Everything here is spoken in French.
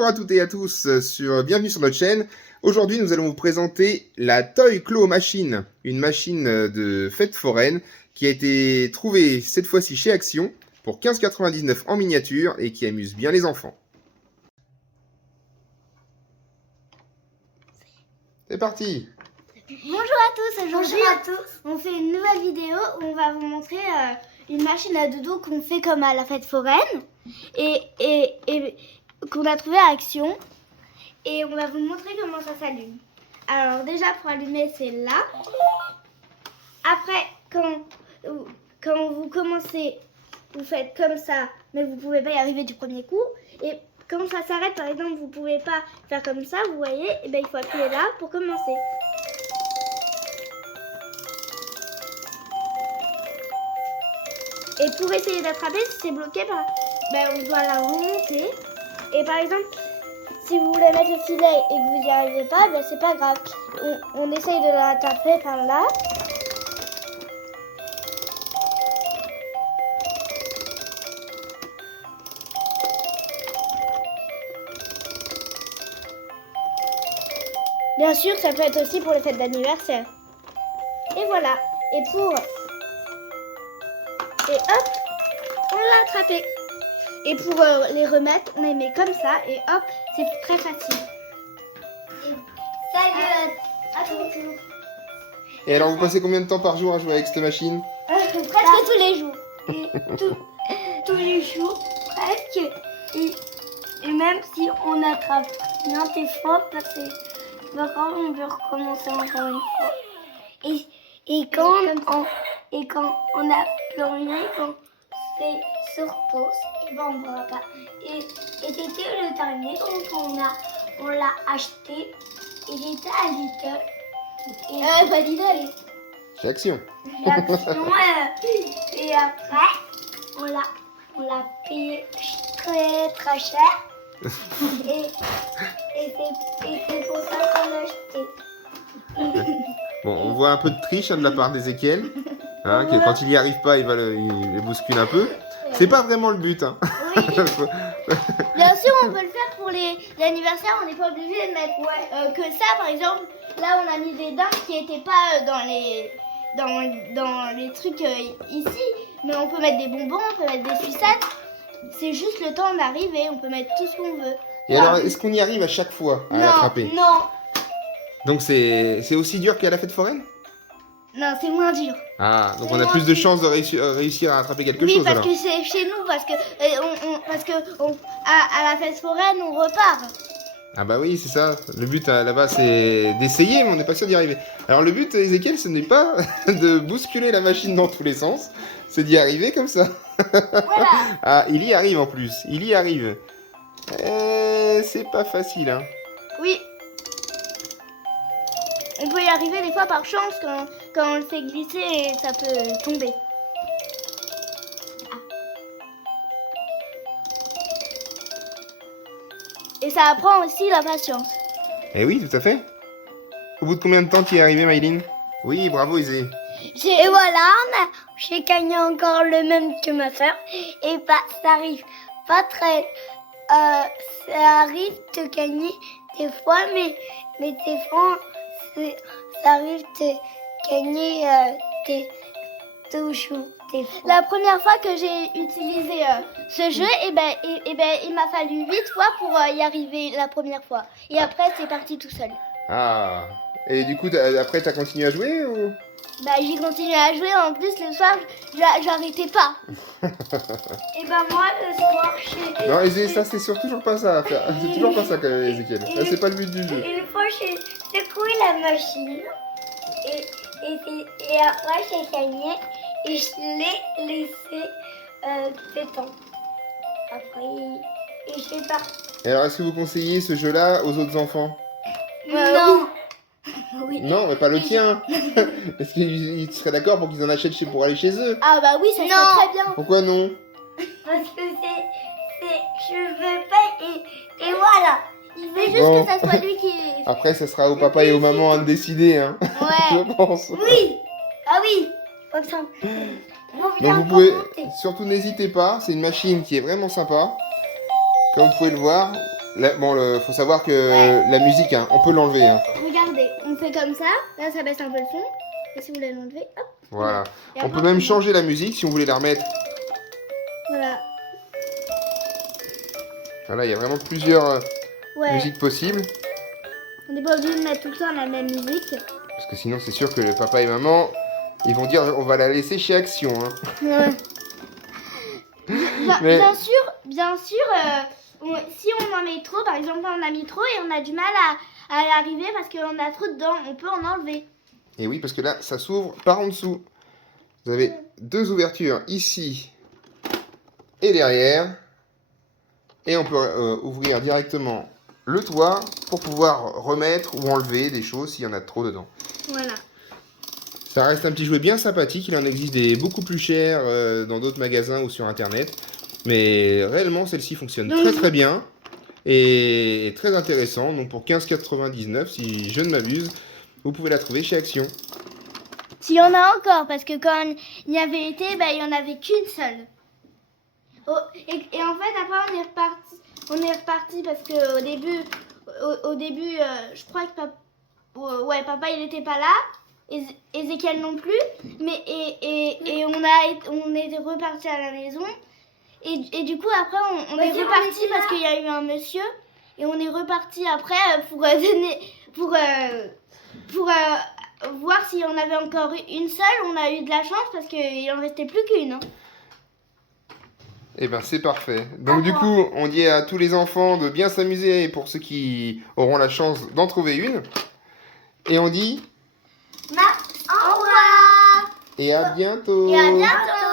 Bonjour à toutes et à tous, bienvenue sur notre chaîne. Aujourd'hui, nous allons vous présenter la Toy Claw Machine, une machine de fête foraine qui a été trouvée cette fois-ci chez Action pour 15,99 € en miniature et qui amuse bien les enfants. C'est parti! Bonjour à tous, aujourd'hui on fait une nouvelle vidéo où on va vous montrer une machine à doudou qu'on fait comme à la fête foraine et qu'on a trouvé à Action, et on va vous montrer comment ça s'allume. Alors déjà, pour allumer, c'est là. Après, quand vous commencez, vous faites comme ça, mais vous pouvez pas y arriver du premier coup. Et quand ça s'arrête, par exemple, vous pouvez pas faire comme ça, vous voyez, et ben il faut appuyer là pour commencer. Et pour essayer d'attraper, si c'est bloqué, on doit la remonter. Et par exemple, si vous voulez mettre le filet et que vous n'y arrivez pas, c'est pas grave. On essaye de la taper par là. Bien sûr, ça peut être aussi pour les fêtes d'anniversaire. Et voilà. Et hop, on l'a attrapé. Et pour les remettre, on les met comme ça et hop, c'est très facile. Salut à tous. Et alors, vous passez combien de temps par jour à jouer avec cette machine? Presque tous les jours. Tous les jours, presque. Et même si on n'attrape rien des fois, c'est pas grave, on peut recommencer encore une fois. Et quand on n'a plus rien, quand c'est sur pause, et on ne voit pas. Et c'était le dernier, donc on l'a acheté. Et j'étais à Lidl. Pas Lidl. Chez Action. Et après, on l'a payé très très cher. et c'est pour ça qu'on l'a acheté. Bon, on voit un peu de triche de la part d'Ezekiel. Que quand il n'y arrive pas, il les bouscule un peu. C'est pas vraiment le but. Oui. Bien sûr, on peut le faire pour les anniversaires, on n'est pas obligé de mettre que ça. Par exemple, là on a mis des dindes qui n'étaient pas dans les trucs ici. Mais on peut mettre des bonbons, on peut mettre des sucettes. C'est juste le temps d'arriver, on peut mettre tout ce qu'on veut. Et alors, est-ce qu'on y arrive à chaque fois à l'attraper? Non. Donc c'est aussi dur qu'à la fête foraine? Non, c'est moins dur. Ah, donc on a plus de chances de réussir à attraper quelque chose parce alors. que c'est chez nous, parce que à la fête foraine, on repart. Ah bah oui, c'est ça. Le but là-bas, c'est d'essayer, mais on n'est pas sûr d'y arriver. Alors le but, Ezekiel, ce n'est pas de bousculer la machine dans tous les sens, c'est d'y arriver comme ça. Voilà. Ah, il y arrive en plus, il y arrive. C'est pas facile, hein. Oui. On peut y arriver des fois par chance quand on le fait glisser et ça peut tomber. Et ça apprend aussi la patience. Eh oui, tout à fait. Au bout de combien de temps tu y es arrivé, Maïline? Oui, bravo, Izé. Et voilà, j'ai gagné encore le même que ma soeur. Et ça arrive pas très... ça arrive de gagner des fois, mais des fois... ça arrive de gagner toujours des fois. La première fois que j'ai utilisé ce jeu, il m'a fallu 8 fois pour y arriver la première fois. Et après, c'est parti tout seul. Ah. Et du coup, après, t'as continué à jouer ou? J'ai continué à jouer. En plus, le soir, j'arrêtais pas. Et moi, le soir, Non, Izé, ça, c'est toujours pas ça à faire. C'est toujours pas ça, Ezekiel. Là, c'est pas le but du jeu. Une fois, j'ai secoué la machine. Et après, j'ai gagné. Et je l'ai laissé détendre. Après, et je suis partie. Et alors, est-ce que vous conseillez ce jeu-là aux autres enfants? Non. Oui. Non, mais pas le tien. Est-ce qu'ils seraient d'accord pour qu'ils en achètent pour aller chez eux? Ah bah oui, ça serait très bien. Pourquoi non? Parce que je veux pas et voilà. Il veut juste Bon. que ça soit lui qui... Après, ça sera au papa et aux mamans de décider, hein. Ouais. Je pense. Oui. Ah oui. Comme ça. Donc vous pouvez, surtout n'hésitez pas, c'est une machine qui est vraiment sympa. Comme vous pouvez le voir, Bon, faut savoir que la musique, hein, on peut l'enlever. Hein. Regardez, on fait comme ça. Là, ça baisse un peu le son. Et si vous voulez l'enlever, hop. Voilà. Et On après, peut même changer la musique si on voulait la remettre. Voilà. Voilà, il y a vraiment plusieurs Ouais. musiques possibles. On n'est pas obligé de mettre tout le temps la même musique. Parce que sinon, c'est sûr que le papa et maman, ils vont dire on va la laisser chez Action. Hein. Ouais. Mais- Bien sûr, si on en met trop, par exemple, on a mis trop et on a du mal à y arriver parce qu'on a trop dedans, on peut en enlever. Et oui, parce que là, ça s'ouvre par en dessous. Vous avez deux ouvertures ici et derrière. Et on peut ouvrir directement le toit pour pouvoir remettre ou enlever des choses s'il y en a trop dedans. Voilà. Ça reste un petit jouet bien sympathique. Il en existe des beaucoup plus chers dans d'autres magasins ou sur internet. Mais réellement, celle-ci fonctionne très très bien et est très intéressant. Donc pour 15,99 si je ne m'abuse, vous pouvez la trouver chez Action. S'il y en a encore, parce que quand il y avait été, il n'y en avait qu'une seule. Oh, et en fait, après, on est reparti parce qu'au début, je crois que papa, il n'était pas là. Ézéchiel non plus. Mais, et on est reparti à la maison. Et du coup, après, on est reparti parce qu'il y a eu un monsieur. Et on est reparti après pour voir s'il y en avait encore une seule. On a eu de la chance parce qu'il en restait plus qu'une. Hein. Eh ben c'est parfait. Donc du coup, on dit à tous les enfants de bien s'amuser pour ceux qui auront la chance d'en trouver une. Et on dit Au revoir. et à bientôt. Et à bientôt.